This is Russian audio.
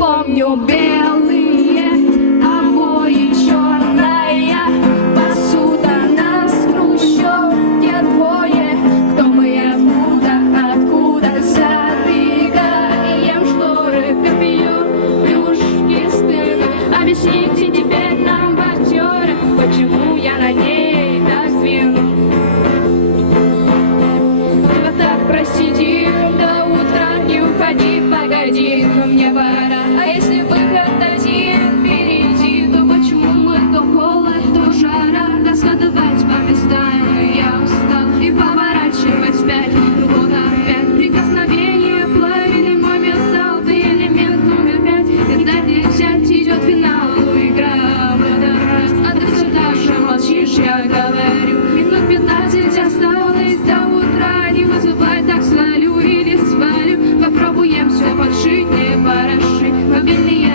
помню белые обои, черная посуда на хрущев двое, кто мы откуда, откуда Задвигаем шторы, копию, плюшки, стыд Объясните теперь нам, боксеры, почему я на ней так вину. Вот так Просидим до утра, не уходи, погоди, но мне пора если выход один впереди, то почему мы то холод, то жара, раскладывать по местам, я устал и поворачивать вспять, ну вот прикосновение, плавили мой металл, элемент номер пять, и дальний идет финал, игра в этот раз, а дальше молчишь, я говорю, минут пятнадцать осталось до утра, не вызывай так свалю или свалю, попробуем все подшить. believe